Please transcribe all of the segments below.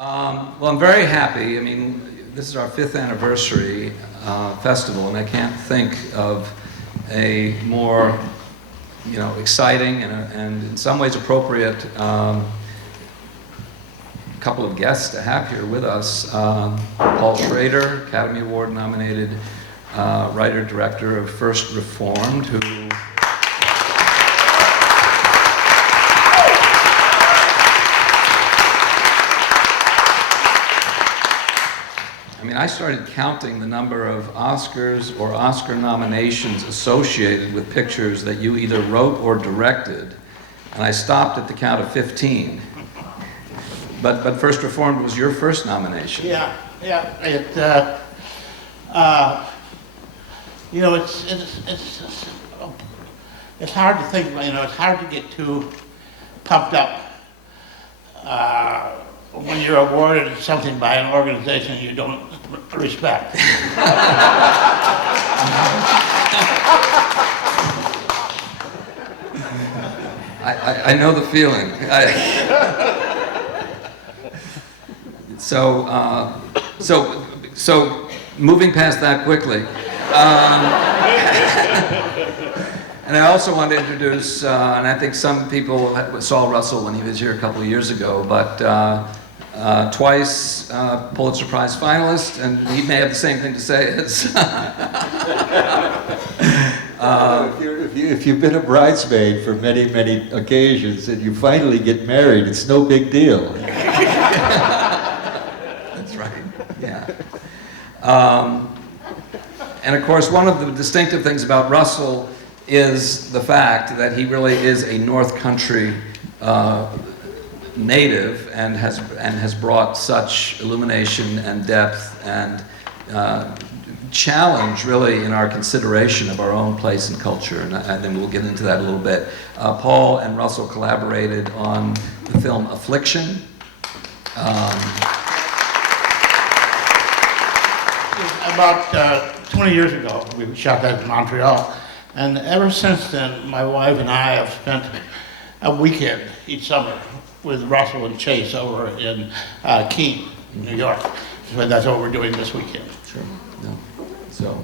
Well, I'm very happy. I mean, this is our 5th anniversary festival, and I can't think of a more, exciting and in some ways appropriate couple of guests to have here with us. Paul Schrader, Academy Award nominated writer-director of First Reformed, who I started counting the number of Oscars or Oscar nominations associated with pictures that you either wrote or directed, and I stopped at the count of 15. But First Reformed was your first nomination. Yeah. It's hard to think. It's hard to get too pumped up when you're awarded something by an organization you don't respect. I know the feeling. So moving past that quickly, and I also want to introduce, and I think some people saw Russell when he was here a couple of years ago, but twice Pulitzer Prize finalist, and he may have the same thing to say as. If you've been a bridesmaid for many, many occasions and you finally get married, it's no big deal. That's right, yeah. And of course, one of the distinctive things about Russell is the fact that he really is a North Country native and has brought such illumination and depth and challenge really in our consideration of our own place in culture, and then we'll get into that a little bit. Paul and Russell collaborated on the film Affliction. About 20 years ago, we shot that in Montreal, and ever since then, my wife and I have spent a weekend each summer with Russell and Chase over in Keene, New York. So that's what we're doing this weekend. Sure. No. So,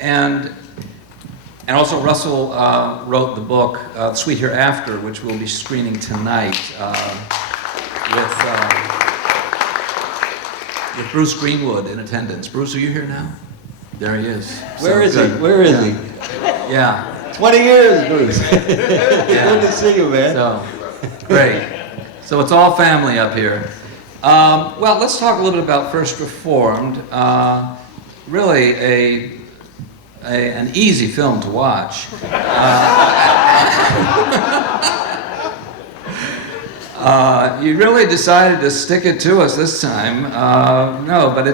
and also Russell wrote the book Sweet Hereafter, which we'll be screening tonight with Bruce Greenwood in attendance. Bruce, are you here now? There he is. Where is he? Where is he? Yeah. 20 years, Bruce. Good to see you, man. So, great. So it's all family up here. Well, let's talk a little bit about First Reformed. Really an easy film to watch. You really decided to stick it to us this time. No, but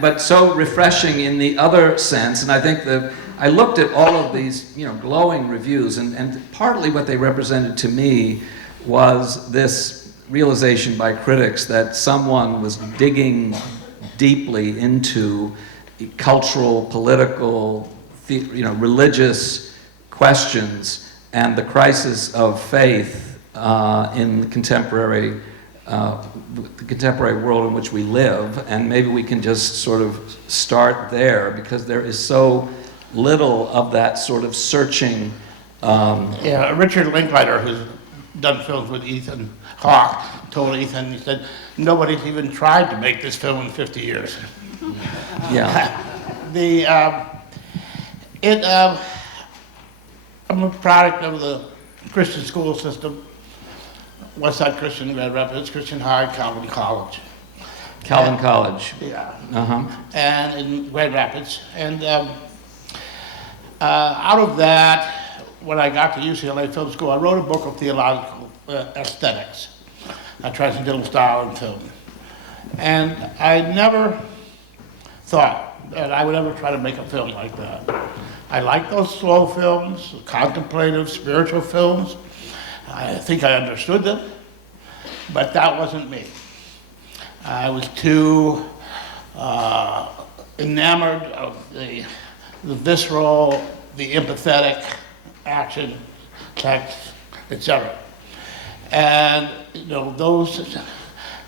but so refreshing in the other sense. And I think that I looked at all of these, glowing reviews, and partly what they represented to me was this realization by critics that someone was digging deeply into cultural, political, religious questions and the crisis of faith in the contemporary world in which we live. And maybe we can just sort of start there, because there is so little of that sort of searching. Richard Linklater, who's done films with Ethan Hawke, told Ethan, he said, nobody's even tried to make this film in 50 years. Yeah. I'm a product of the Christian school system, Westside Christian, Grand Rapids, Christian High, Calvin College. Calvin College. Yeah. Uh-huh. And in Grand Rapids. And out of that, when I got to UCLA Film School, I wrote a book of theological aesthetics, a transcendental style in film. And I never thought that I would ever try to make a film like that. I like those slow films, contemplative, spiritual films. I think I understood them, but that wasn't me. I was too enamored of the visceral, the empathetic action, text, etc. And, you know, those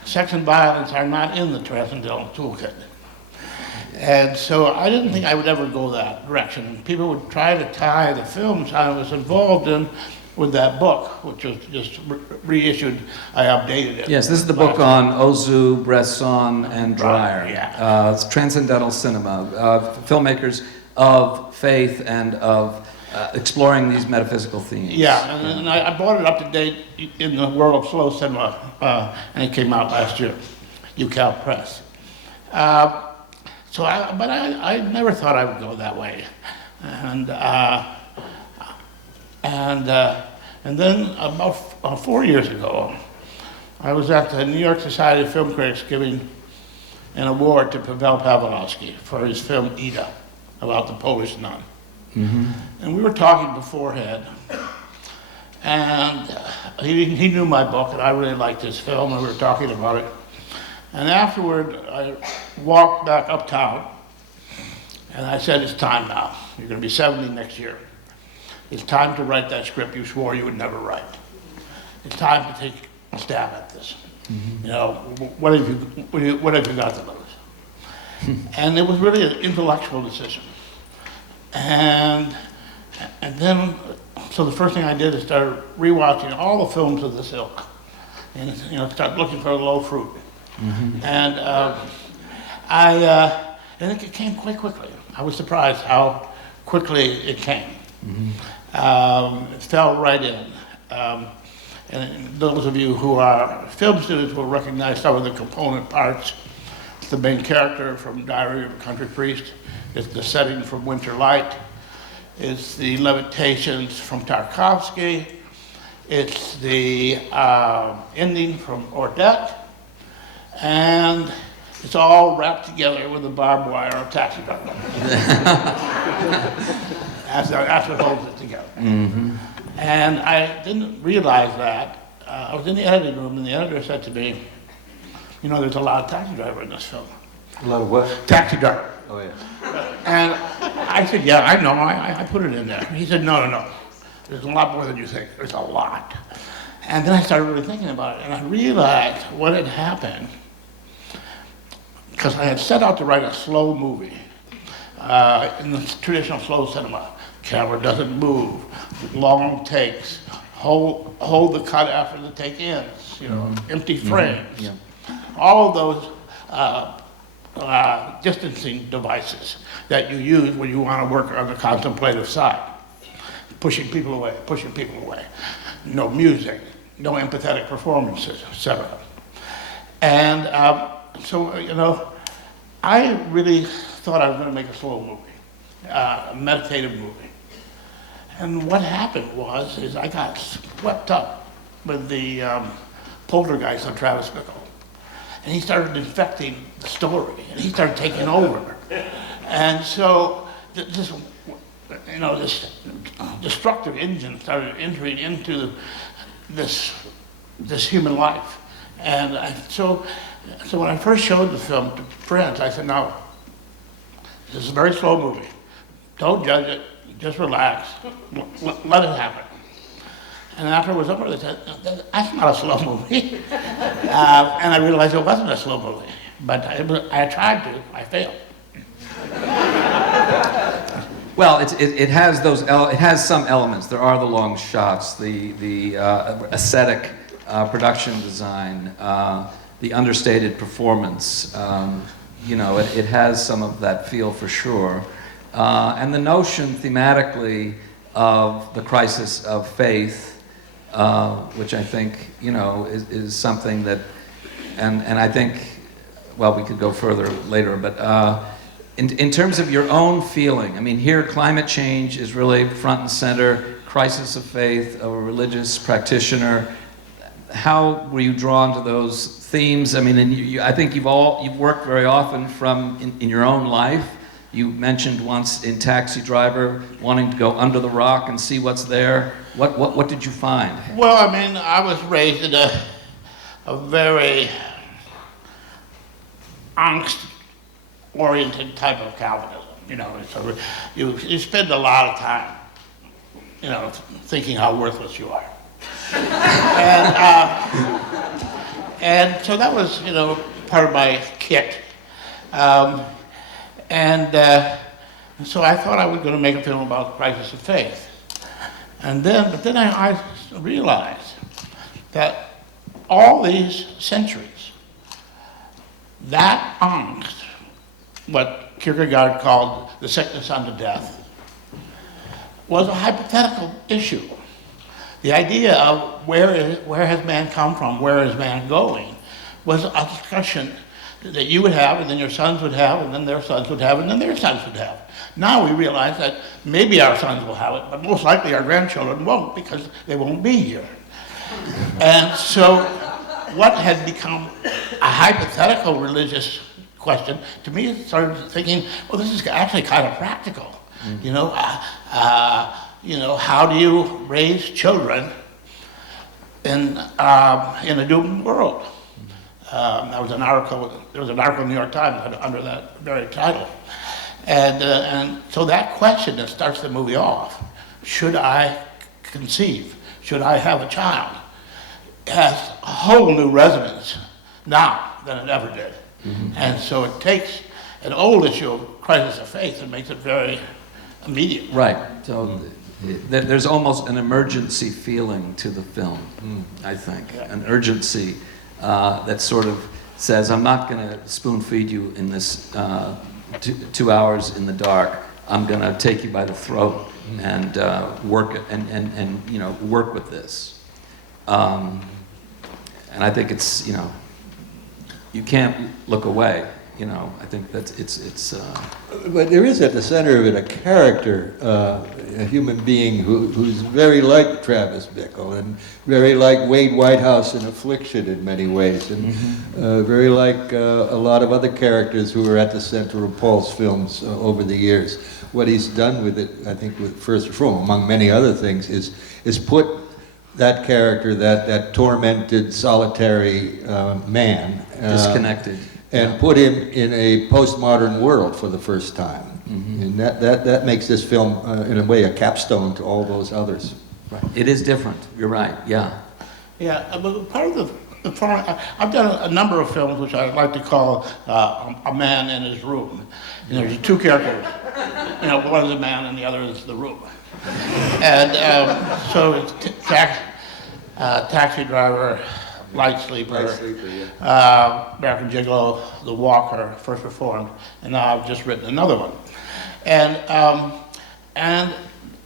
sex and violence are not in the Transcendental Toolkit. And so I didn't think I would ever go that direction. People would try to tie the films I was involved in with that book, which was just reissued. I updated it. Yes, this is the book on Ozu, Bresson, and Dreyer. Right, yeah. It's transcendental cinema, filmmakers of faith and of exploring these metaphysical themes. Yeah, and I brought it up to date in the world of slow cinema, and it came out last year, UCal Press. But I never thought I would go that way, and then about 4 years ago, I was at the New York Society of Film Critics giving an award to Pavel Pawlowski for his film Ida, about the Polish nun. Mm-hmm. And we were talking beforehand, and he knew my book, and I really liked his film, and we were talking about it. And afterward, I walked back uptown, and I said, it's time now. You're going to be 70 next year. It's time to write that script you swore you would never write. It's time to take a stab at this. Mm-hmm. You know, what have you got to lose? And it was really an intellectual decision. And then, so the first thing I did is start rewatching all the films of this ilk, and start looking for the low fruit. Mm-hmm. And I think it came quite quickly. I was surprised how quickly it came. Mm-hmm. It fell right in. And those of you who are film students will recognize some of the component parts. The main character from Diary of a Country Priest. It's the setting from Winter Light. It's the Levitations from Tarkovsky. It's the ending from Ordette. And it's all wrapped together with a barbed wire of Taxi Driver. That's what holds it together. Mm-hmm. And I didn't realize that. I was in the editing room, and the editor said to me, you know, there's a lot of Taxi Driver in this film. A lot of what? Taxi Driver. Oh, yeah. And I said, yeah, I know, I put it in there. He said, no. There's a lot more than you think. There's a lot. And then I started really thinking about it, and I realized what had happened, because I had set out to write a slow movie in the traditional slow cinema. Camera doesn't move, long takes, hold the cut after the take ends, empty frames. Mm-hmm. Yeah. All of those distancing devices that you use when you want to work on the contemplative side. Pushing people away. No music, no empathetic performances, etc. And so, I really thought I was going to make a slow movie, a meditative movie. And what happened is I got swept up with the poltergeist on Travis Bickle. And he started infecting the story, and he started taking over. And so this destructive engine started entering into this human life. And so when I first showed the film to friends, I said, now, this is a very slow movie. Don't judge it, just relax, let it happen. And after it was over, they said, that's not a slow movie. And I realized it wasn't a slow movie, but I tried to, I failed. Well, it has it has some elements. There are the long shots, the aesthetic production design, the understated performance. It has some of that feel for sure, and the notion thematically of the crisis of faith, which I think is something that, and I think, well, we could go further later, but. In terms of your own feeling, I mean, here climate change is really front and center, crisis of faith of a religious practitioner. How were you drawn to those themes? I mean, and I think you've worked very often in your own life. You mentioned once in Taxi Driver wanting to go under the rock and see what's there. What did you find? Well, I mean, I was raised in a very angst-oriented type of Calvinism. So you spend a lot of time, thinking how worthless you are. And so that was, part of my kit. So I thought I was going to make a film about crisis of faith. But then I realized that all these centuries, that angst, what Kierkegaard called the sickness unto death, was a hypothetical issue. The idea of where has man come from, where is man going, was a discussion that you would have, and then your sons would have, and then their sons would have, and then their sons would have. Now we realize that maybe our sons will have it, but most likely our grandchildren won't, because they won't be here. And so what had become a hypothetical religious question, to me, it started thinking, well, this is actually kind of practical. How do you raise children in a doomed world? There was an article in the New York Times under that very title. And so that question that starts the movie off, should I conceive? Should I have a child? Has a whole new resonance now than it ever did. Mm-hmm. And so it takes an old issue of crisis of faith and makes it very immediate. Right. So there's almost an emergency feeling to the film, I think. Yeah. An urgency that sort of says, I'm not going to spoon feed you in this 2 hours in the dark. I'm going to take you by the throat and work work with this. And I think it's, you can't look away. I think that it's. But there is at the center of it a character, a human being who's very like Travis Bickle and very like Wade Whitehouse in Affliction in many ways, and very like a lot of other characters who are at the center of Paul's films over the years. What he's done with it, I think, with First Reform, among many other things, is put that character, that tormented, solitary man, disconnected. And put him in a postmodern world for the first time. Mm-hmm. And that makes this film, in a way, a capstone to all those others. Right. It is different. You're right, yeah. Yeah, but part of the film, I've done a number of films which I like to call A Man in His Room. And there's two characters. One is a man and the other is the room. And so it's taxi driver, Light Sleeper, American Gigolo, The Walker, First Reformed, and now I've just written another one. And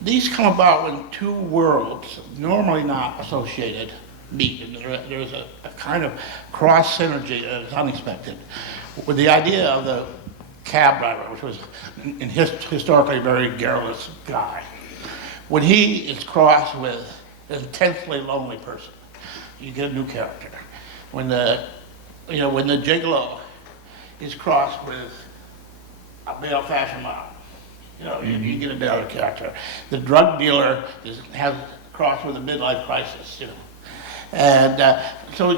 these come about when two worlds, normally not associated, meet. And there's a kind of cross synergy that is unexpected. With the idea of the cab driver, which was historically a very garrulous guy, when he is crossed with an intensely lonely person, you get a new character. When the gigolo is crossed with a male fashion model, you get another character. The drug dealer has crossed with a midlife crisis, And so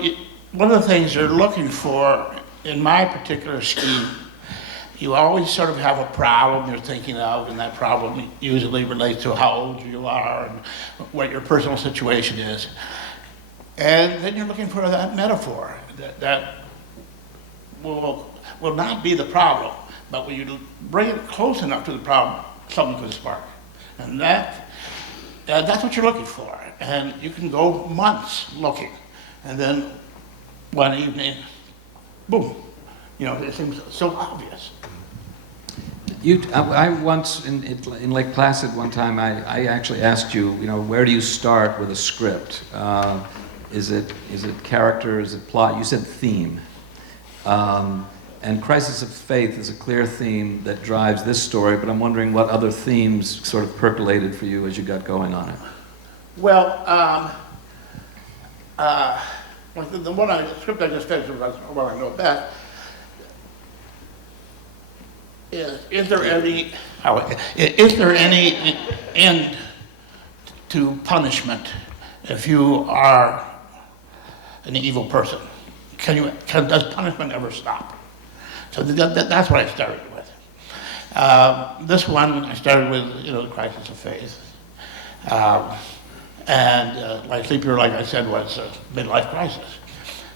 one of the things you're looking for in my particular scheme, you always sort of have a problem you're thinking of, and that problem usually relates to how old you are and what your personal situation is. And then you're looking for that metaphor that will not be the problem, but when you bring it close enough to the problem, something could spark. And that's what you're looking for. And you can go months looking, and then one evening, boom, it seems so obvious. I once, in Lake Placid one time, I actually asked you, where do you start with a script? Is it character? Is it plot? You said theme. And Crisis of Faith is a clear theme that drives this story, but I'm wondering what other themes sort of percolated for you as you got going on it. Well, the script I just finished was what I know best. Is there any end to punishment if you are an evil person? Does punishment ever stop? So that's what I started with. This one I started with, the Crisis of Faith, And Light Sleeper, like I said, was a midlife crisis.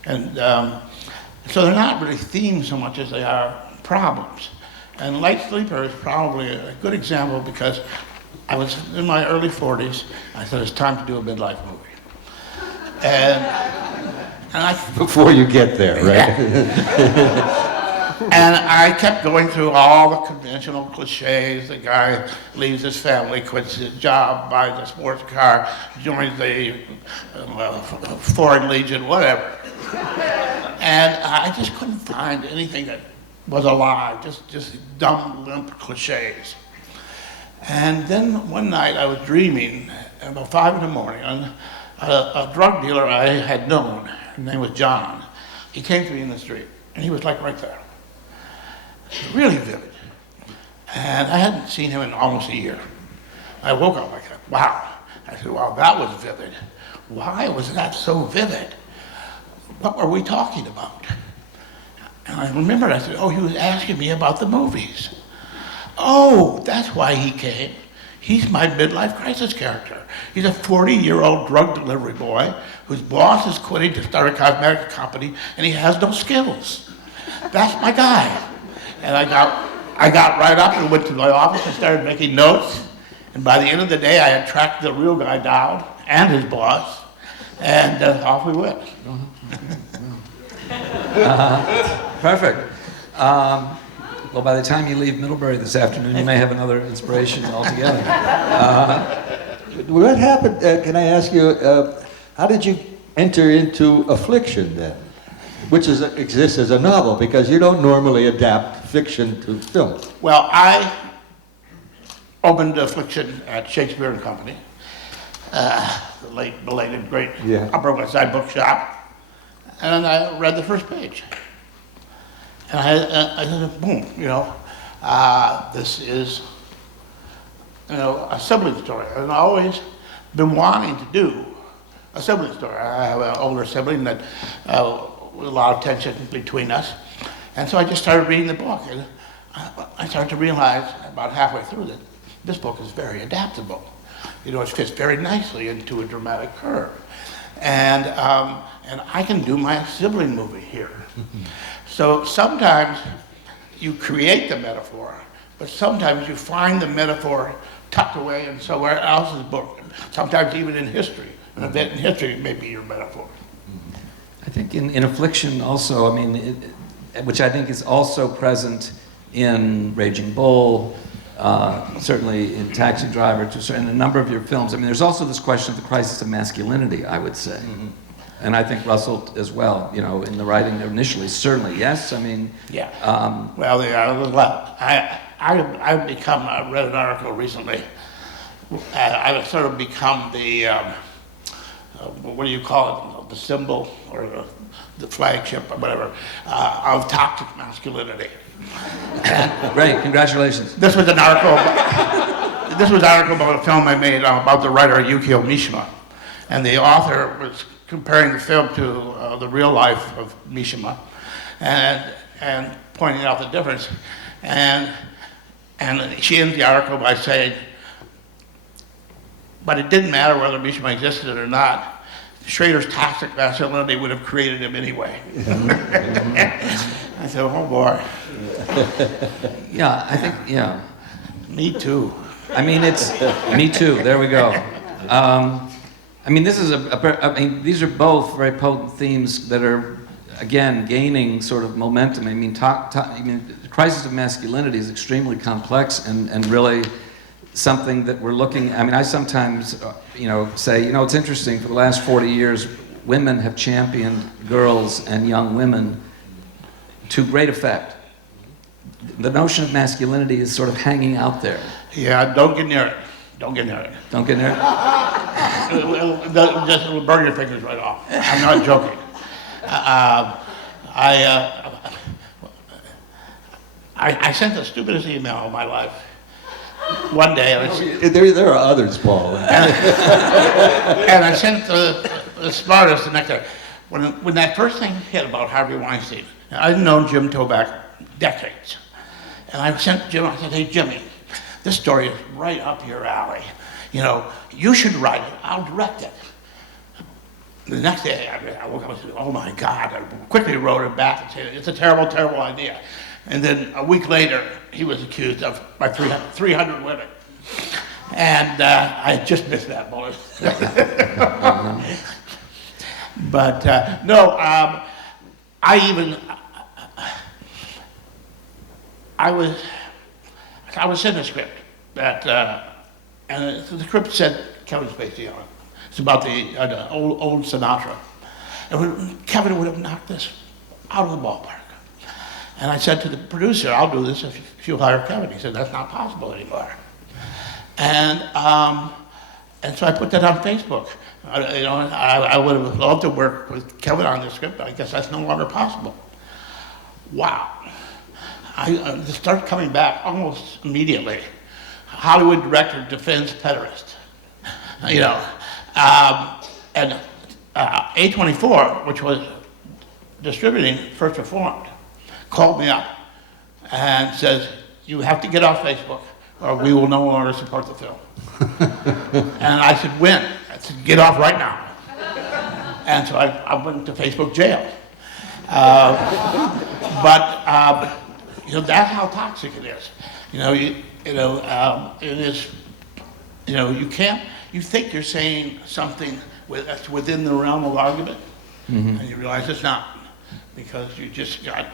And so they're not really themes so much as they are problems. And Light Sleeper is probably a good example because I was in my early 40s. I said, it's time to do a midlife movie. And I... Before you get there, right? And I kept going through all the conventional cliches. The guy leaves his family, quits his job, buys a sports car, joins the Foreign Legion, whatever. And I just couldn't find anything that was alive, just dumb, limp cliches. And then one night I was dreaming about 5 in the morning, and a drug dealer I had known, his name was John, he came to me in the street, and he was like right there. Really vivid. And I hadn't seen him in almost a year. I woke up like, wow. I said, wow, that was vivid. Why was that so vivid? What were we talking about? And I remembered, I said, oh, he was asking me about the movies. Oh, that's why he came. He's my midlife crisis character. He's a 40-year-old drug delivery boy whose boss is quitting to start a cosmetic company, and he has no skills. That's my guy. And I got right up and went to my office and started making notes. And by the end of the day, I had tracked the real guy down and his boss, and off we went. Perfect. Well, by the time you leave Middlebury this afternoon, you may have another inspiration altogether. What happened, can I ask you, how did you enter into Affliction then? Which exists as a novel, because you don't normally adapt fiction to film. Well, I opened Affliction at Shakespeare and Company, the late, belated, great Upper West Side bookshop, and I read the first page. And I said, boom, this is, a sibling story. And I've always been wanting to do a sibling story. I have an older sibling that, with a lot of tension between us. And so I just started reading the book, and I started to realize about halfway through that this book is very adaptable. It fits very nicely into a dramatic curve. And I can do my sibling movie here. So sometimes you create the metaphor, but sometimes you find the metaphor tucked away in somewhere else's book. Sometimes even in history. An event in history may be your metaphor. I think in Affliction also, which I think is also present in Raging Bull, certainly in Taxi Driver, in a number of your films. There's also this question of the crisis of masculinity, I would say. Mm-hmm. And I think Russell as well, in the writing initially, certainly, yes? Yeah. I've become, I read an article recently, I've sort of become the, what do you call it, the symbol or the flagship or whatever, of toxic masculinity. Great, congratulations. This was an article about a film I made about the writer Yukio Mishima. And the author was comparing the film to the real life of Mishima and pointing out the difference. And she ends the article by saying, but it didn't matter whether Mishima existed or not. Schrader's toxic masculinity would have created him anyway. I said, oh boy. Yeah, I think, yeah. Me too. It's, me too, there we go. This is these are both very potent themes that are, again, gaining sort of momentum. The crisis of masculinity is extremely complex and really something that we're looking. I sometimes, say, it's interesting. For the last 40 years, women have championed girls and young women to great effect. The notion of masculinity is sort of hanging out there. Yeah, don't get near it. Don't get near it. Don't get near it? It'll burn your fingers right off. I'm not joking. I sent the stupidest email of my life one day. There are others, Paul. And I sent the smartest the next day. When that first thing hit about Harvey Weinstein, I'd known Jim Toback decades. And I sent Jim, I said, hey, Jimmy, this story is right up your alley. you should write it, I'll direct it. The next day, I woke up and said, oh my God, I quickly wrote it back and said, it's a terrible, terrible idea. And then a week later, he was accused of by 300 women. And I just missed that bullet. But no, I was in a script that, and the script said Kevin Spacey on it. It's about the old Sinatra. And Kevin would have knocked this out of the ballpark. And I said to the producer, I'll do this if you'll hire Kevin. He said, that's not possible anymore. And so I put that on Facebook. I would have loved to work with Kevin on this script, but I guess that's no longer possible. Wow. I started coming back almost immediately. Hollywood director defends pederast. And A24, which was distributing First Reformed, called me up and says, you have to get off Facebook or we will no longer support the film. And I said, when? I said, get off right now. And so I went to Facebook jail. But that's how toxic it is. It is, you think you're saying something that's within the realm of argument, and you realize it's not, because you just got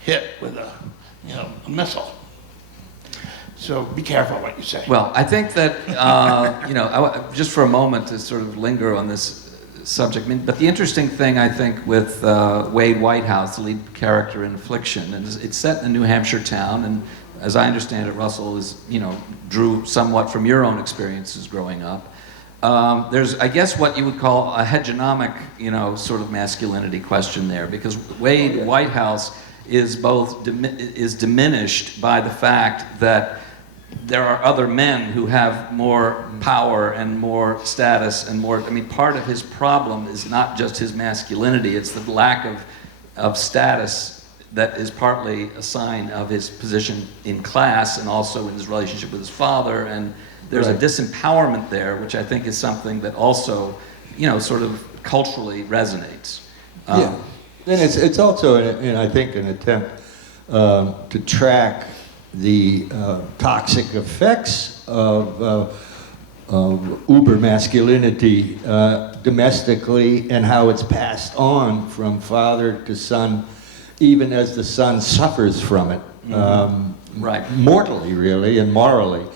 hit with a missile. So be careful what you say. Well, I think that, just for a moment to sort of linger on this subject, but the interesting thing, I think, with Wade Whitehouse, the lead character in Affliction, and it's set in a New Hampshire town, and as I understand it, Russell drew somewhat from your own experiences growing up. There's, I guess, what you would call a hegemonic, sort of masculinity question there, because Wade Whitehouse is diminished by the fact that there are other men who have more power and more status and more. I mean, part of his problem is not just his masculinity; it's the lack of status that is partly a sign of his position in class and also in his relationship with his father. And there's a disempowerment there, which I think is something that also, sort of culturally resonates. Yeah, and it's also, I think, an attempt to track the toxic effects of uber masculinity domestically, and how it's passed on from father to son, even as the son suffers from it, mortally, really, and morally.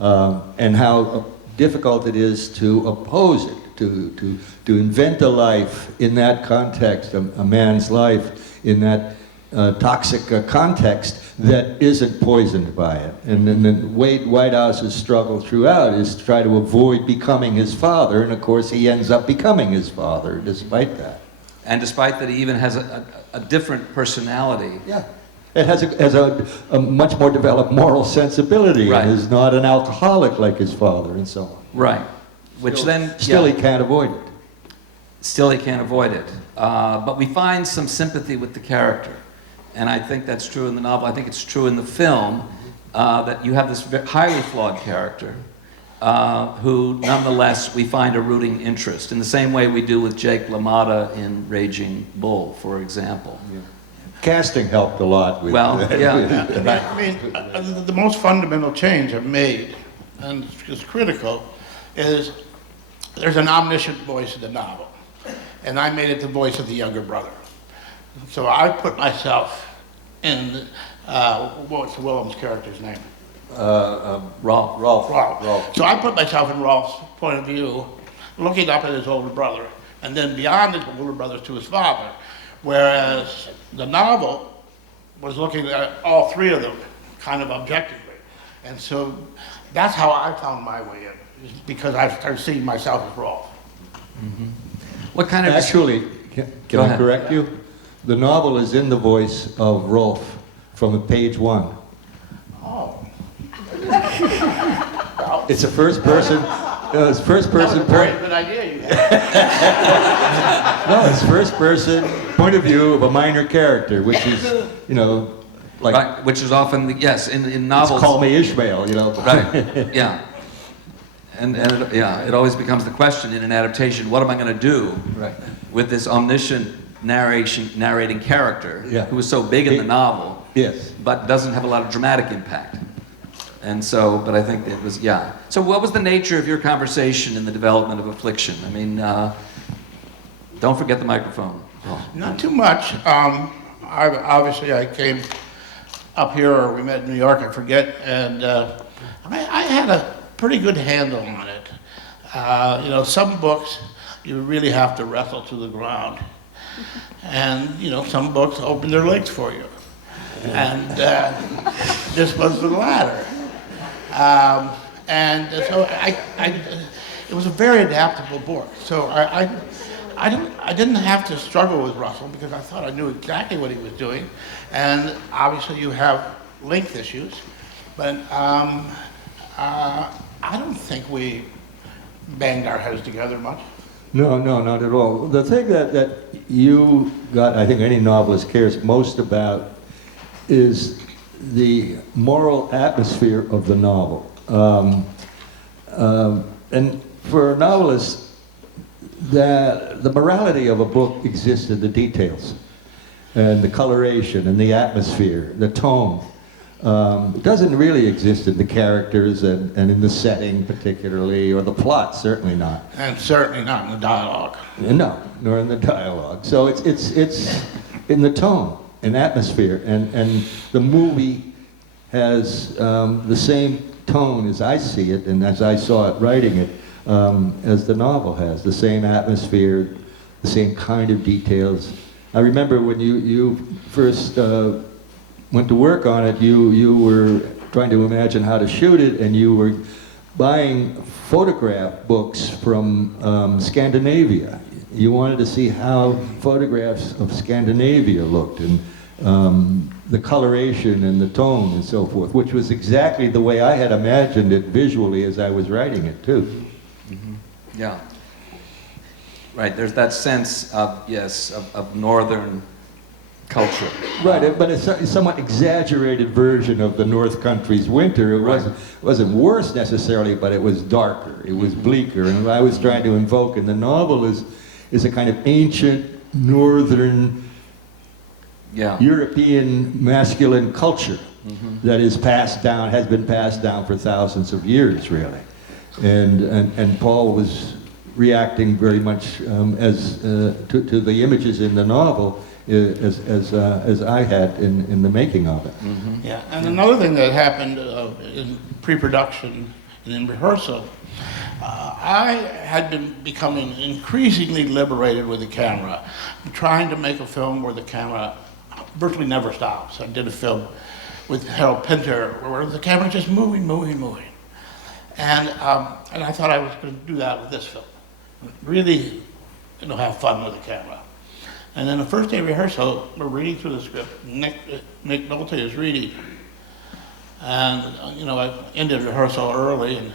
And how difficult it is to oppose it, to invent a life in that context, a man's life in that toxic context that isn't poisoned by it. And then Wade Whitehouse's struggle throughout is to try to avoid becoming his father, and of course he ends up becoming his father despite that. And despite that, he even has a different personality. Yeah. It has a much more developed moral sensibility, and is not an alcoholic like his father, and so on. Right. Which Still he can't avoid it. Still he can't avoid it. But we find some sympathy with the character. And I think that's true in the novel. I think it's true in the film, that you have this highly flawed character who, nonetheless, we find a rooting interest, in the same way we do with Jake LaMotta in Raging Bull, for example. Yeah. Casting helped a lot. With The most fundamental change I've made, and it's critical, is there's an omniscient voice in the novel, and I made it the voice of the younger brother. So I put myself in, what's Willem's character's name? Rolf. So I put myself in Rolf's point of view, looking up at his older brother, and then beyond his older brother to his father. Whereas the novel was looking at all three of them kind of objectively. And so that's how I found my way in, is because I started seeing myself as Rolf. Mm-hmm. What kind of... Actually, can I correct you? The novel is in the voice of Rolf from page 1. Oh. It's a first person... it's first person... That was a very good idea you had. No, it's first person point of view of a minor character, which is, like... Right, which is often, in novels... Call Me Ishmael, Right, yeah. yeah, it always becomes the question in an adaptation, what am I going to do Right. with this omniscient narrating character Yeah. who is so big in the novel, Yes. but doesn't have a lot of dramatic impact? And so, but I think it was, yeah. So what was the nature of your conversation in the development of Affliction? I mean, don't forget the microphone. Oh. Not too much. Obviously, I came up here, or we met in New York, I forget, and I had a pretty good handle on it. You know, some books you really have to wrestle to the ground, and you know, some books open their legs for you, and this was the latter. And so it was a very adaptable book. So I didn't have to struggle with Russell because I thought I knew exactly what he was doing. And obviously you have length issues, but I don't think we banged our heads together much. No, no, not at all. The thing that you got, I think any novelist cares most about, is the moral atmosphere of the novel. And for a novelist, the morality of a book exists in the details, and the coloration, and the atmosphere, the tone. It doesn't really exist in the characters and in the setting particularly, or the plot, certainly not. And certainly not in the dialogue. No, nor in the dialogue. So it's in the tone and atmosphere, and the movie has the same tone as I see it and as I saw it writing it, as the novel has, the same atmosphere, the same kind of details. I remember when you first went to work on it, you were trying to imagine how to shoot it, and you were buying photograph books from Scandinavia. You wanted to see how photographs of Scandinavia looked, and the coloration and the tone and so forth, which was exactly the way I had imagined it visually as I was writing it too. Mm-hmm. Yeah. Right, there's that sense of, yes, of northern culture. Right, but it's a somewhat exaggerated version of the North Country's winter. It wasn't worse necessarily, but it was darker, it was bleaker, and what I was trying to invoke in the novel is a kind of ancient northern European masculine culture that is passed down, has been passed down for thousands of years, really. And Paul was reacting very much to the images in the novel as I had in the making of it. Mm-hmm. Yeah, and another thing that happened in pre-production and in rehearsal, I had been becoming increasingly liberated with the camera, trying to make a film where the camera virtually never stops. I did a film with Harold Pinter where the camera just moving. And I thought I was going to do that with this film. Really, have fun with the camera. And then the first day of rehearsal, we're reading through the script. Nick Nolte is reading. And, I ended rehearsal early and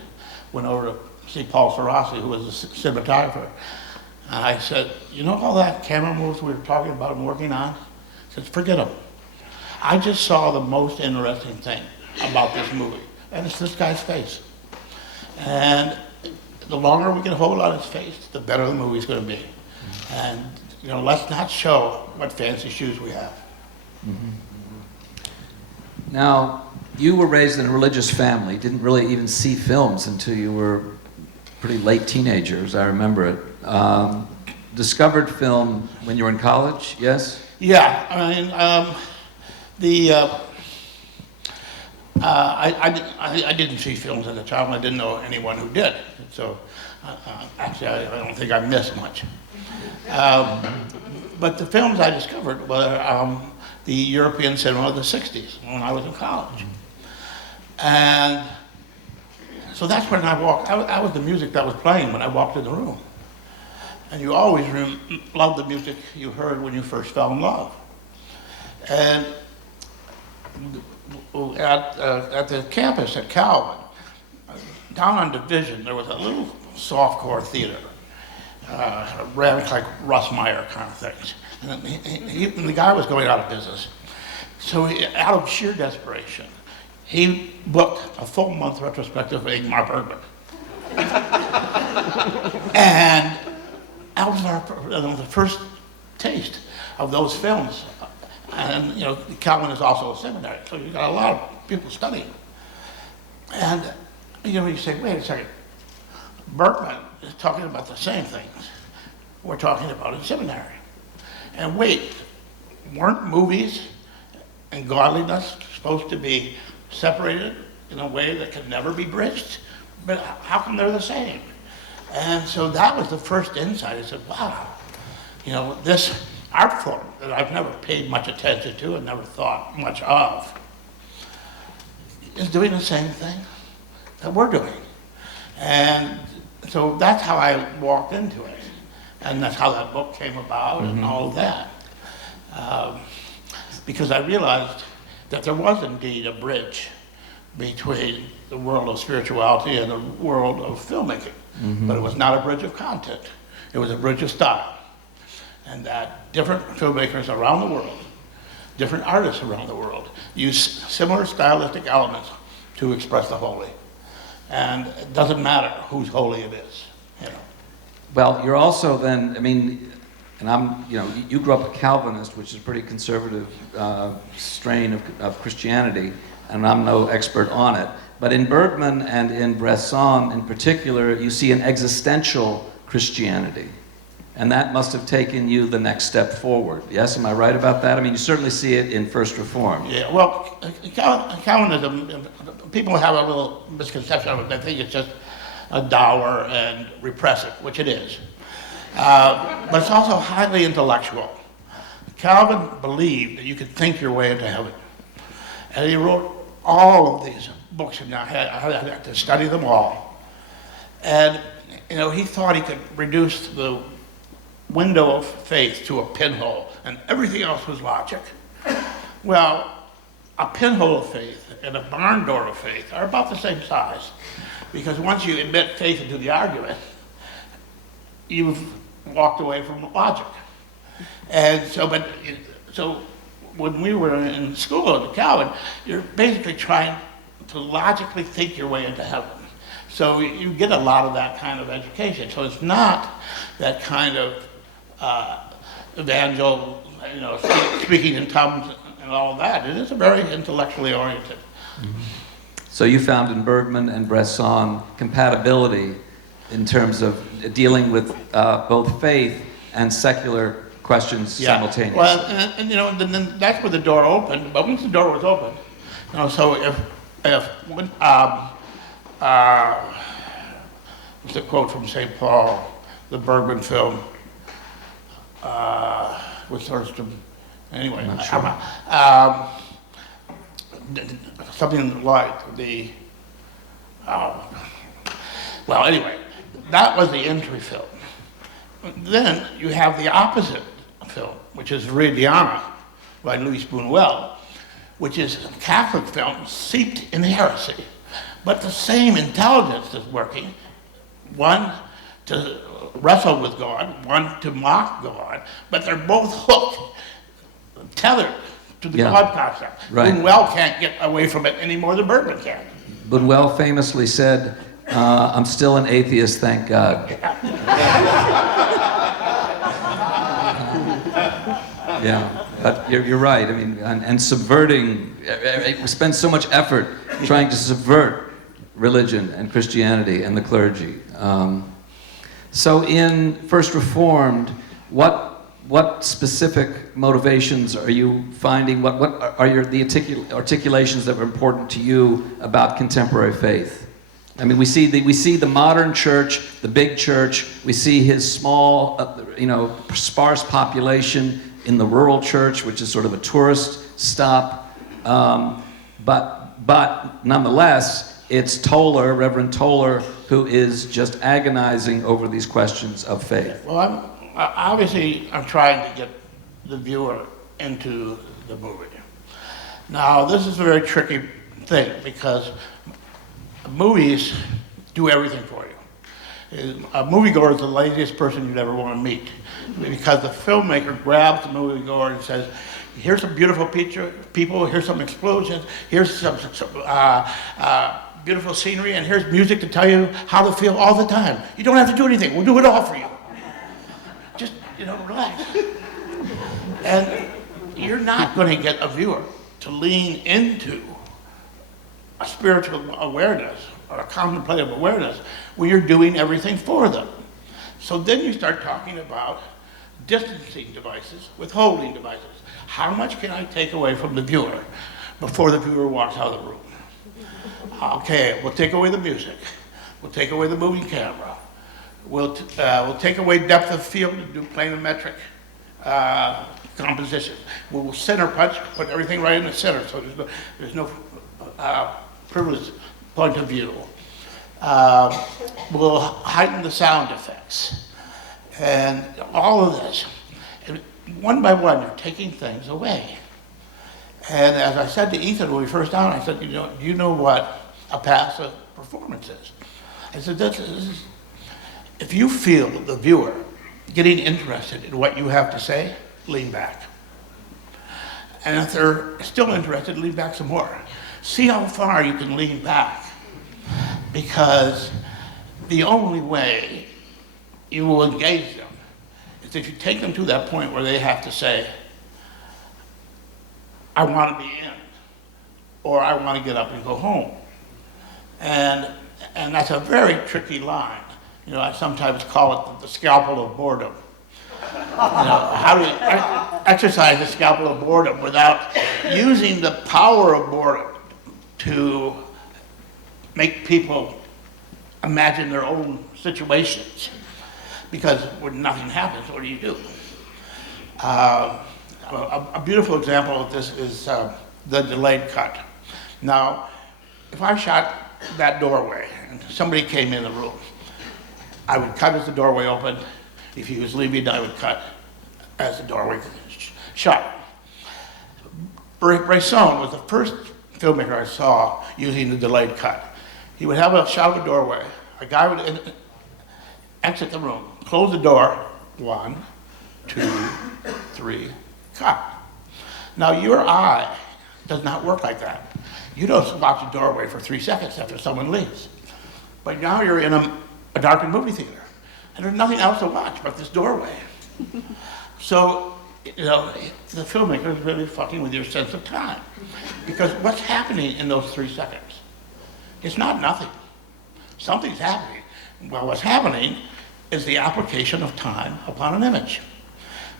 went over to see Paul Schrader, who was the cinematographer. And I said, all that camera moves we were talking about and working on? He said, forget them. I just saw the most interesting thing about this movie, and it's this guy's face. And the longer we can hold on his face, the better the movie's going to be. And, let's not show what fancy shoes we have. Mm-hmm. Now, you were raised in a religious family, didn't really even see films until you were pretty late teenagers, I remember it. Discovered film when you were in college, yes? Yeah, I mean, I didn't see films as a child. I didn't know anyone who did. So, actually, I don't think I missed much. But the films I discovered were the European cinema of the 60s when I was in college. And so that's when I walked, that was the music that was playing when I walked in the room. And you always love the music you heard when you first fell in love. And at the campus at Calvin, down on Division, there was a little softcore theater, ran like Russ Meyer kind of things. And the guy was going out of business. So out of sheer desperation, he booked a full month retrospective of Ingmar Bergman. And that was the first taste of those films. And, you know, Calvin is also a seminary, so you got a lot of people studying. And, you know, you say, wait a second, Bergman is talking about the same things we're talking about in seminary. And wait, weren't movies and godliness supposed to be separated in a way that could never be bridged? But how come they're the same? And so that was the first insight. I said, wow, you know, this art form that I've never paid much attention to and never thought much of is doing the same thing that we're doing. And so that's how I walked into it. And that's how that book came about and all of that. Because I realized that there was indeed a bridge between the world of spirituality and the world of filmmaking. But it was not a bridge of content. It was a bridge of style. And that different filmmakers around the world, different artists around the world, use similar stylistic elements to express the holy. And it doesn't matter whose holy it is, you know. Well, you're also then, I mean, and I'm, you know, you grew up a Calvinist, which is a pretty conservative strain of Christianity, and I'm no expert on it. But in Bergman and in Bresson in particular, you see an existential Christianity. And that must have taken you the next step forward. Yes, am I right about that? I mean, you certainly see it in First Reformed. Yeah, well, Calvinism, people have a little misconception of it. They think it's just a dour and repressive, which it is. But it's also highly intellectual. Calvin believed that you could think your way into heaven. And he wrote all of these books, and I had to study them all. And, you know, he thought he could reduce the window of faith to a pinhole, and everything else was logic. Well, a pinhole of faith and a barn door of faith are about the same size, because once you admit faith into the argument, you've walked away from logic. And so, so when we were in school at Calvin, you're basically trying to logically think your way into heaven. So you get a lot of that kind of education. So it's not that kind of evangel, you know, speaking in tongues and all that. It is a very intellectually oriented. So you found in Bergman and Bresson compatibility in terms of dealing with both faith and secular questions simultaneously. Well, and you know, then that's where the door opened. But once the door was open, you know, so if it's a quote from St. Paul, the Bergman film, with Thurston. Anyway, Not sure. Something like the. Well, anyway, that was the entry film. Then you have the opposite film, which is Viridiana by Louis Buñuel, which is a Catholic film steeped in heresy, but the same intelligence is working. One to wrestle with God, one to mock God, but they're both hooked, tethered to the God concept. Right. Buñuel can't get away from it any more than Bergman can. Buñuel famously said, I'm still an atheist, thank God. Yeah, but you're right. I mean, and subverting, we spend so much effort trying to subvert religion and Christianity and the clergy. So in First Reformed, what specific motivations are you finding? What are the articulations that were important to you about contemporary faith? I mean, we see the modern church, the big church. We see his small, sparse population in the rural church, which is sort of a tourist stop. But nonetheless, it's Toller, Reverend Toller, who is just agonizing over these questions of faith. Well, I'm trying to get the viewer into the movie. Now, this is a very tricky thing because movies do everything for you. A moviegoer is the laziest person you'd ever want to meet because the filmmaker grabs the moviegoer and says, here's some beautiful people, here's some explosions, here's some beautiful scenery, and here's music to tell you how to feel all the time. You don't have to do anything. We'll do it all for you. Just, relax. And you're not going to get a viewer to lean into a spiritual awareness or a contemplative awareness when you're doing everything for them. So then you start talking about distancing devices, withholding devices. How much can I take away from the viewer before the viewer walks out of the room? Okay, we'll take away the music. We'll take away the moving camera. We'll take away depth of field and do planimetric composition. We'll center punch, put everything right in the center, so there's no privileged point of view. We'll heighten the sound effects. And all of this. And one by one, you're taking things away. And as I said to Ethan when we first down, I said, do you know what a passive performance is? I said, this is, if you feel the viewer getting interested in what you have to say, lean back. And if they're still interested, lean back some more. See how far you can lean back. Because the only way you will engage them is if you take them to that point where they have to say, I want to be in, or I want to get up and go home. And that's a very tricky line. I sometimes call it the scalpel of boredom. How do you exercise the scalpel of boredom without using the power of boredom to make people imagine their own situations? Because when nothing happens, what do you do? A beautiful example of this is the delayed cut. Now, if I shot that doorway and somebody came in the room, I would cut as the doorway opened. If he was leaving, I would cut as the doorway shut. Bresson was the first filmmaker I saw using the delayed cut. He would have a shot of a doorway. A guy would exit the room, close the door, 1, 2, 3, cut. Now your eye does not work like that. You don't watch the doorway for 3 seconds after someone leaves. But now you're in a darkened movie theater, and there's nothing else to watch but this doorway. So, the filmmaker is really fucking with your sense of time. Because what's happening in those 3 seconds? It's not nothing. Something's happening. Well, what's happening is the application of time upon an image.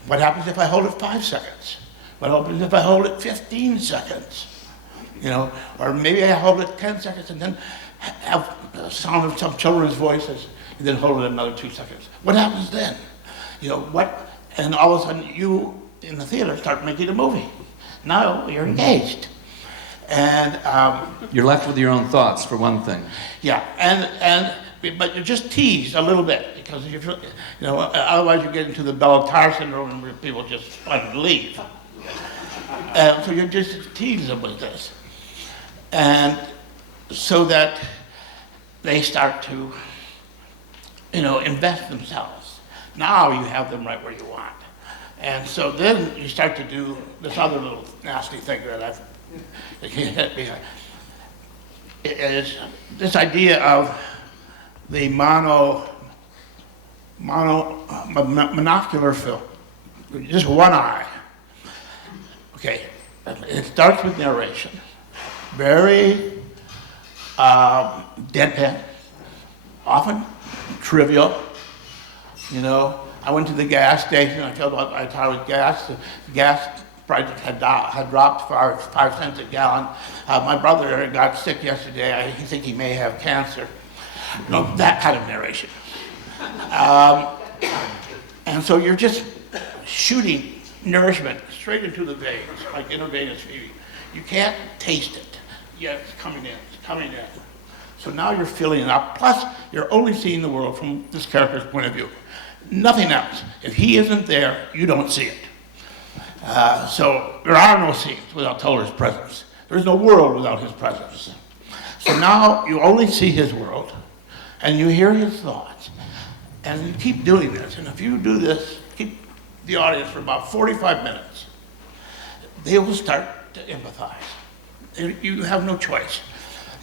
What happens if I hold it 5 seconds? What happens if I hold it 15 seconds? Or maybe I hold it 10 seconds and then have the sound of some children's voices and then hold it another 2 seconds. What happens then? And all of a sudden you in the theater start making a movie. Now you're engaged. And you're left with your own thoughts, for one thing. Yeah, but you're just teased a little bit because otherwise you get into the Bellatar syndrome where people just want to leave. So you're just teased them with this, and so that they start to, invest themselves. Now you have them right where you want, and so then you start to do this other little nasty thing that hit me. Is this idea of the monocular film, just one eye. Okay, it starts with narration, very deadpan, often trivial. I went to the gas station. I told them I thought it was gas. The gas prices had dropped 5 cents a gallon. My brother got sick yesterday. I think he may have cancer. That kind of narration. And so you're just shooting nourishment straight into the veins, like intravenous feeding. You can't taste it. Yet it's coming in. So now you're filling it up. Plus, you're only seeing the world from this character's point of view. Nothing else. If he isn't there, you don't see it. So there are no scenes without Toller's presence. There's no world without his presence. So now you only see his world, and you hear his thoughts. And you keep doing this. And if you do this, keep the audience for about 45 minutes, they will start to empathize. You have no choice.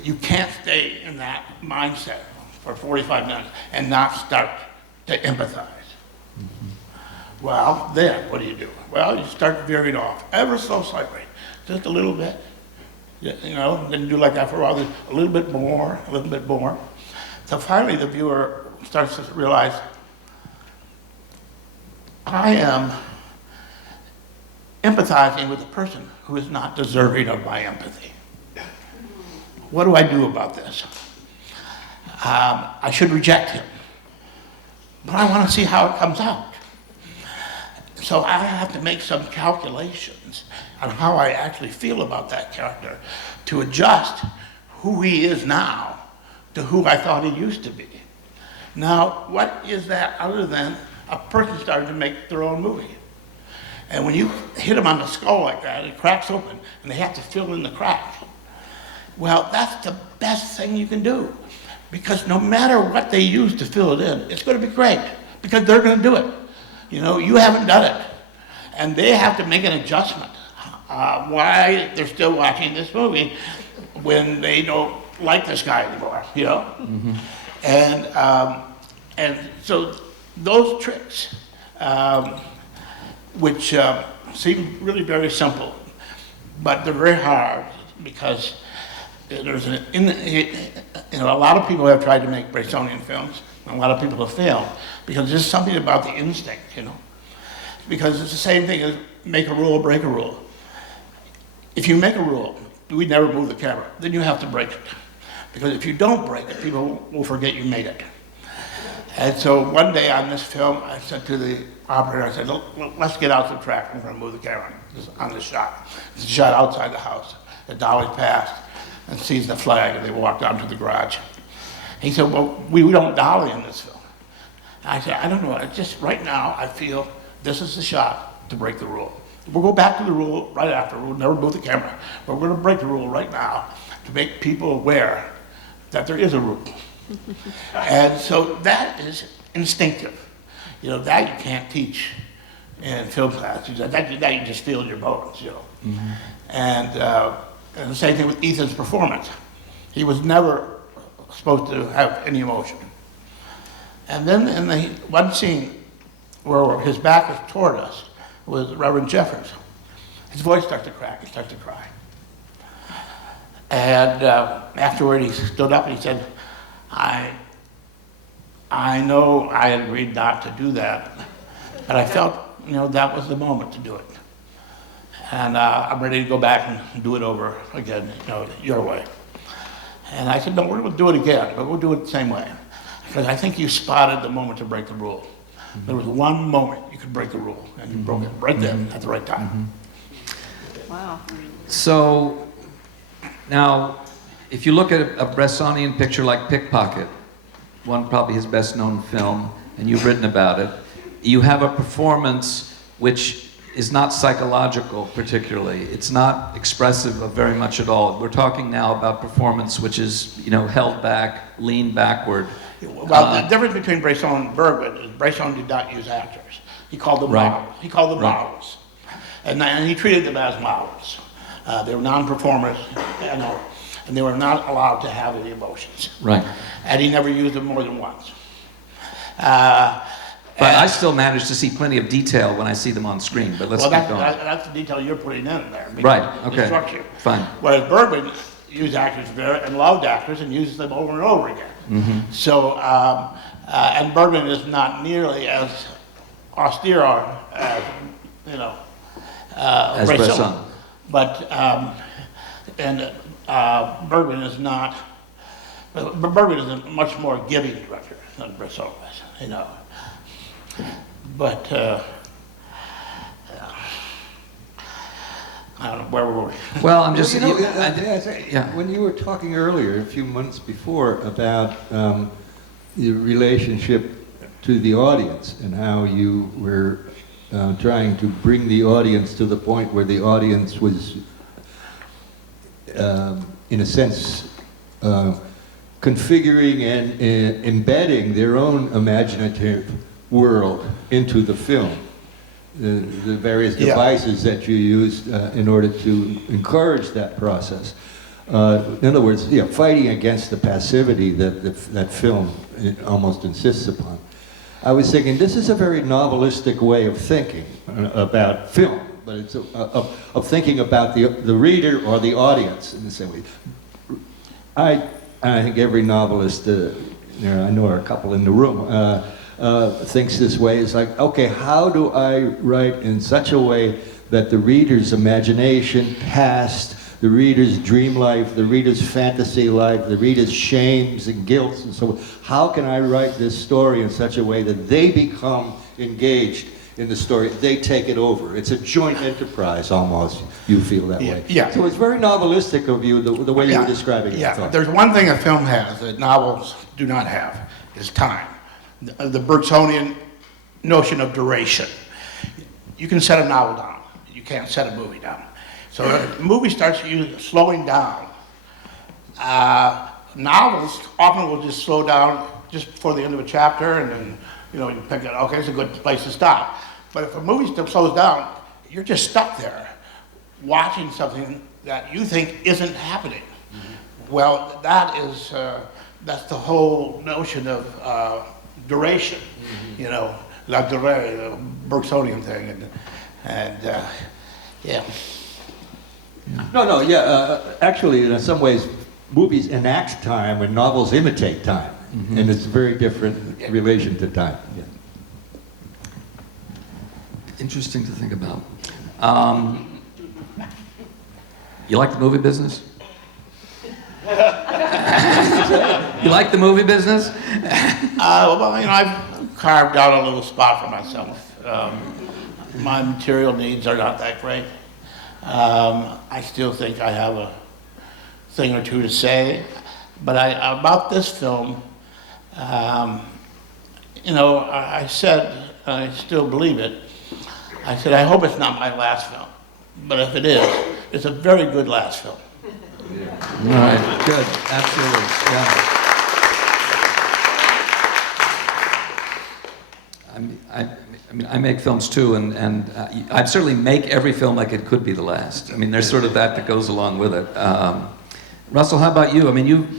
You can't stay in that mindset for 45 minutes and not start to empathize. Well, then what do? Well, you start veering off ever so slightly, just a little bit. You know, then do like that for a while, a little bit more, a little bit more. So finally the viewer starts to realize, I am empathizing with a person who is not deserving of my empathy. What do I do about this? I should reject him, but I want to see how it comes out. So I have to make some calculations on how I actually feel about that character to adjust who he is now to who I thought he used to be. Now, what is that other than a person starting to make their own movie? And when you hit them on the skull like that, it cracks open, and they have to fill in the crack. Well, that's the best thing you can do, because no matter what they use to fill it in, it's going to be great, because they're going to do it. You know, you haven't done it, and they have to make an adjustment. Why they're still watching this movie when they don't like this guy anymore, you know? Mm-hmm. And so those tricks, which seem really very simple, but they're very hard, because there's a lot of people have tried to make Bressonian films, and a lot of people have failed, because there's something about the instinct, you know? Because it's the same thing as make a rule, break a rule. If you make a rule, we never move the camera, then you have to break it. Because if you don't break it, people will forget you made it. And so one day on this film, I said to the operator, I said, let's get out the track, I'm gonna move the camera on this shot. It's a shot outside the house. The dolly passed and sees the flag, and they walked down to the garage. He said, well, we don't dolly in this film. And I said, I don't know, it's just right now I feel this is the shot to break the rule. We'll go back to the rule right after, we'll never move the camera, but we're gonna break the rule right now to make people aware that there is a rule. And so that is instinctive. You know, that you can't teach in film class. That you just feel in your bones, you know. Mm-hmm. And the same thing with Ethan's performance. He was never supposed to have any emotion. And then in the one scene where his back was toward us with Reverend Jeffers, his voice starts to crack, he starts to cry. And afterward he stood up and he said, I know I agreed not to do that, but I felt, you know, that was the moment to do it. And I'm ready to go back and do it over again, you know, your way. And I said, no, we're going to do it again, but we'll do it the same way. Because I think you spotted the moment to break the rule. Mm-hmm. There was one moment you could break the rule, and you broke it right then at the right time. Mm-hmm. Wow. So now, if you look at a Bressonian picture like Pickpocket, one probably his best known film, and you've written about it, you have a performance which is not psychological particularly. It's not expressive of very much at all. We're talking now about performance which is, you know, held back, leaned backward. Well, the difference between Bresson and Bergman is Bresson did not use actors. He called them models. He called them models. And he treated them as models. They were non-performers, you know, and they were not allowed to have any emotions. Right. And he never used them more than once. But I still manage to see plenty of detail when I see them on screen, but let's keep going. That's the detail you're putting in there. Right, okay, the structure. fine. Whereas Bergman used actors and loved actors and uses them over and over again. Mm-hmm. So, and Bergman is not nearly as austere as, you know, as Bresson. But, Bergman is not, but Bergman is a much more giving director than Bresson was, you know. But, I don't know, where were we? Well, I'm just... Well, you know, when you were talking earlier, a few months before, about the relationship to the audience and how you were trying to bring the audience to the point where the audience was, in a sense, configuring and embedding their own imaginative world into the film. The various devices that you used in order to encourage that process. In other words, fighting against the passivity that film almost insists upon. I was thinking, this is a very novelistic way of thinking about film, but it's of thinking about the reader or the audience in the same way. I think every novelist, I know a couple in the room, thinks this way. It's like, okay, how do I write in such a way that the reader's imagination, past, the reader's dream life, the reader's fantasy life, the reader's shames and guilts and so on, how can I write this story in such a way that they become engaged in the story, they take it over. It's a joint enterprise almost, you feel that way. Yeah. So it's very novelistic of you, the way you're describing it. Yeah, there's one thing a film has that novels do not have, is time. The Bergsonian notion of duration. You can set a novel down, you can't set a movie down. So if a movie starts slowing down, novels often will just slow down just before the end of a chapter, and then you pick it, okay, it's a good place to stop. But if a movie still slows down, you're just stuck there watching something that you think isn't happening. Mm-hmm. Well, that's the whole notion of duration, mm-hmm. La durée, the Bergsonian thing, and yeah. Actually, in some ways, movies enact time and novels imitate time. Mm-hmm. And it's a very different relation to time. Yeah. Interesting to think about. You like the movie business? You like the movie business? Well, I've carved out a little spot for myself. My material needs are not that great. I still think I have a thing or two to say, but about this film, I said, and I still believe it, I said, I hope it's not my last film, but if it is, it's a very good last film. All right, good, absolutely, yeah. I make films too, and I certainly make every film like it could be the last. There's sort of that goes along with it. Russell, how about you?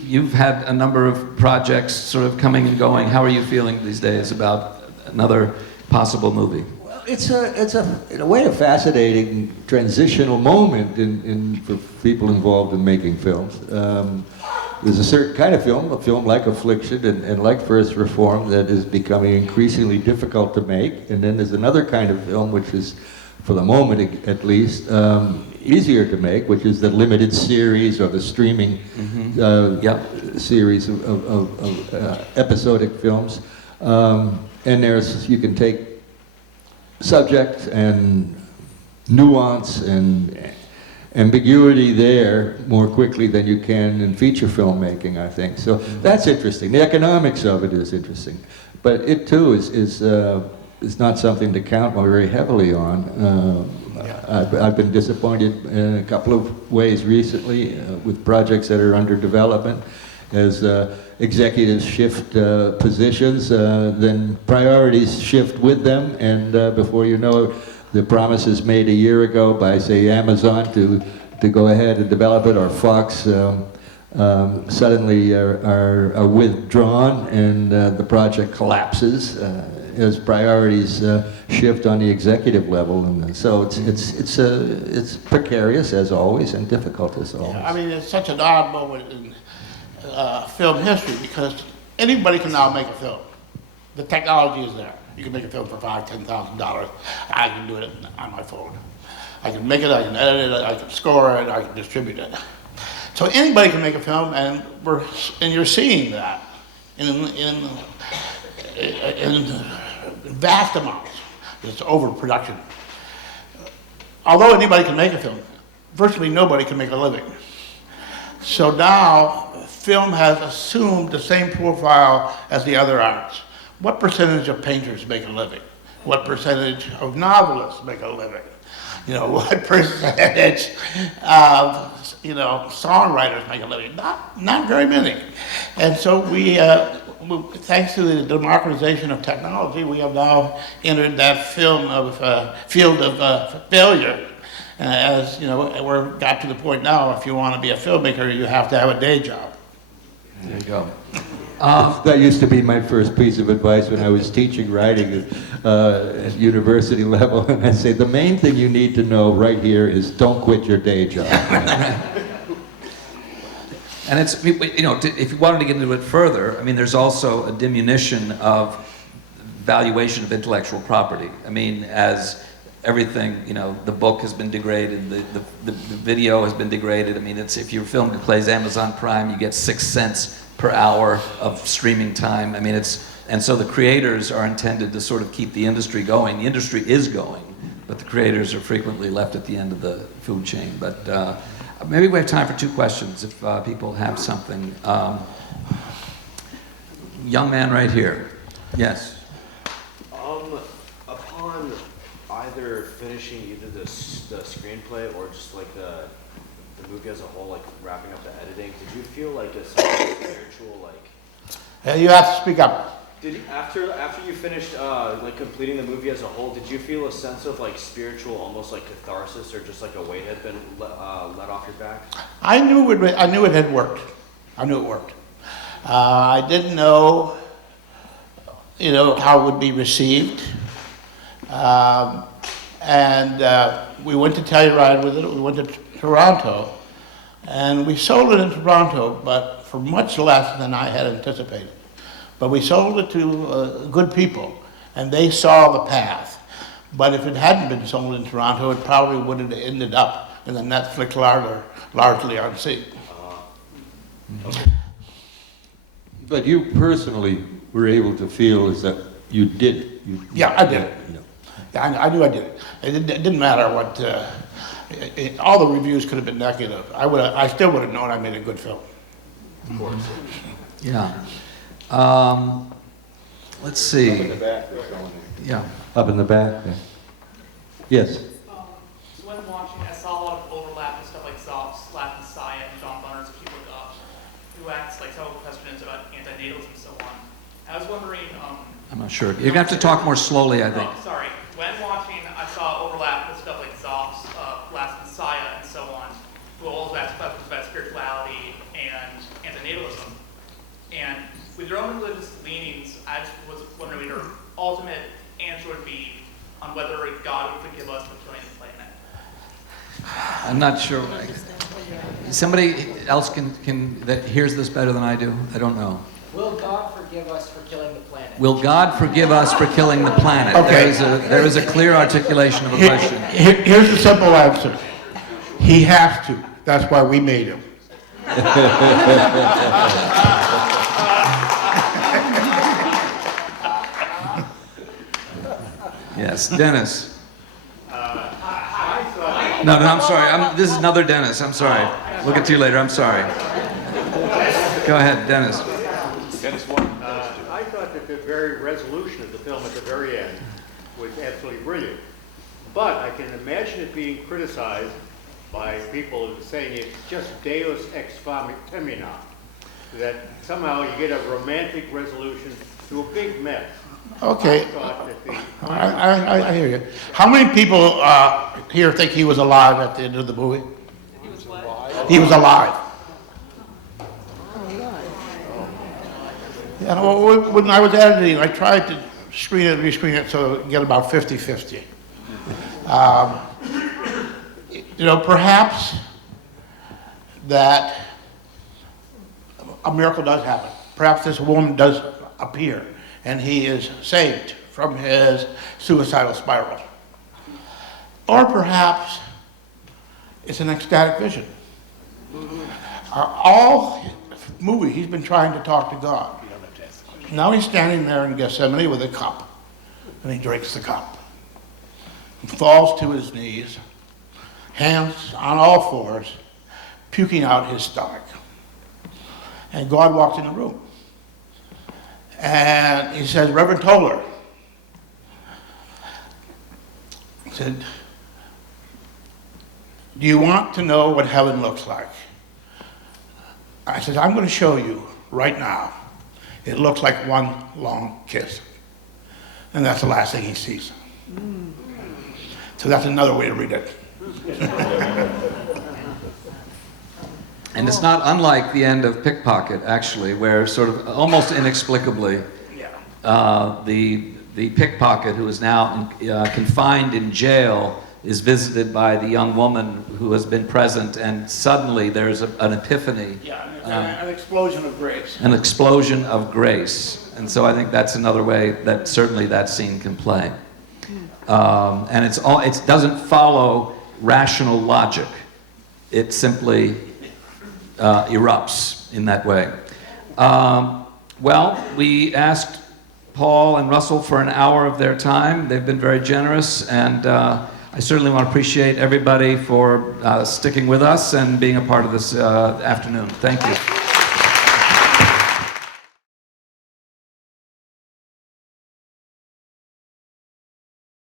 You've had a number of projects sort of coming and going. How are you feeling these days about another possible movie? Well, it's in a way a fascinating transitional moment for people involved in making films. There's a certain kind of film, a film like Affliction and like First Reform, that is becoming increasingly difficult to make. And then there's another kind of film which is, for the moment at least, easier to make, which is the limited series or the streaming series of episodic films. And you can take subject and nuance and ambiguity there more quickly than you can in feature filmmaking, I think. So that's interesting. The economics of it is interesting, but it too is not something to count very heavily on. I've been disappointed in a couple of ways recently with projects that are under development. As executives shift positions, then priorities shift with them, and before you know it, the promises made a year ago by, say, Amazon to go ahead and develop it, or Fox, suddenly are withdrawn, and the project collapses as priorities shift on the executive level, and so it's precarious as always and difficult as always. Yeah, it's such an odd moment in film history because anybody can now make a film. The technology is there. You can make a film for $5,000, $10,000. I can do it on my phone. I can make it, I can edit it, I can score it, I can distribute it. So anybody can make a film, and you're seeing that in vast amounts. It's overproduction. Although anybody can make a film, virtually nobody can make a living. So now film has assumed the same profile as the other arts. What percentage of painters make a living? What percentage of novelists make a living? What percentage of songwriters make a living? Not very many. And so we thanks to the democratization of technology, we have now entered that field of failure. As you know, we're got to the point now, if you want to be a filmmaker, you have to have a day job. There you go. That used to be my first piece of advice when I was teaching writing at university level. And I say, the main thing you need to know right here is don't quit your day job. And it's, you know, if you wanted to get into it further, I mean, there's also a diminution of valuation of intellectual property. I mean, as everything, you know, the book has been degraded, the video has been degraded. I mean, it's, if your film plays Amazon Prime, you get 6 cents per hour of streaming time. I mean, it's, and so the creators are intended to sort of keep the industry going. The industry is going, but the creators are frequently left at the end of the food chain. But maybe we have time for 2 questions if people have something. Young man right here. Yes. Upon either finishing either the screenplay or just like the movie as a whole, like wrapping up the editing, did you feel like a spiritual, like? You have to speak up. Did you, after you finished like completing the movie as a whole, did you feel a sense of like spiritual, almost like catharsis, or just like a weight had been let off your back? I knew it had worked. I knew it worked. I didn't know, you know, how it would be received. We went to Telluride with it. We went to Toronto, and we sold it in Toronto, but for much less than I had anticipated. But we sold it to good people, and they saw the path. But if it hadn't been sold in Toronto, it probably would have ended up in the Netflix largely unseen. Okay. But you personally were able to feel is that you did it. Yeah, I did it. You know. I knew I did it. It didn't matter what, all the reviews could have been negative. I still would have known I made a good film. Of course. Yeah. Let's see. Up in the back. Yeah. Up in the back. Yeah. Yes. So when watching, I saw a lot of overlap with stuff like Zoff's, Latin Messiah, and John Bunner's If You Look Up, who acts like several questions about antinatalism and so on. I was wondering, I'm not sure. You're going to have to talk more slowly, I think. oh, sorry. When watching, I saw overlap with stuff like Zoff's, Last Messiah, and so on, who all ask questions about spirituality and antinatalism. And with your own religious leanings, I just was wondering what your ultimate answer would be on whether God would forgive us for killing the planet. I'm not sure. Somebody else that hears this better than I do? I don't know. Will God forgive us for killing the planet? Will God forgive us for killing the planet? Okay. There is a clear articulation of a question. Here's the simple answer. He has to. That's why we made him. Yes, Dennis. No, I'm sorry. This is another Dennis. I'm sorry. We'll get to you later. I'm sorry. Go ahead, Dennis. I thought that the very resolution of the film at the very end was absolutely brilliant. But I can imagine it being criticized by people saying it's just deus ex machina, that somehow you get a romantic resolution to a big mess. Okay. I thought that the I hear you. How many people here think he was alive at the end of the movie? He was what? He was alive. You know, when I was editing, I tried to screen it and rescreen it so it get about 50-50. You know, perhaps that a miracle does happen. Perhaps this woman does appear and he is saved from his suicidal spiral. Or perhaps it's an ecstatic vision. All movie, he's been trying to talk to God. Now he's standing there in Gethsemane with a cup, and he drinks the cup. He falls to his knees, hands on all fours, puking out his stomach. And God walks in the room. And he says, Reverend Toller, he said, do you want to know what heaven looks like? I said, I'm going to show you right now. It looks like one long kiss. And that's the last thing he sees. So that's another way to read it. And it's not unlike the end of Pickpocket, actually, where sort of almost inexplicably, the pickpocket who is now confined in jail is visited by the young woman who has been present, and suddenly there's an epiphany. Yeah, an explosion of grace. An explosion of grace. And so I think that's another way that certainly that scene can play. And it doesn't follow rational logic. It simply erupts in that way. Well, we asked Paul and Russell for an hour of their time. They've been very generous, and I certainly want to appreciate everybody for sticking with us and being a part of this afternoon. Thank you.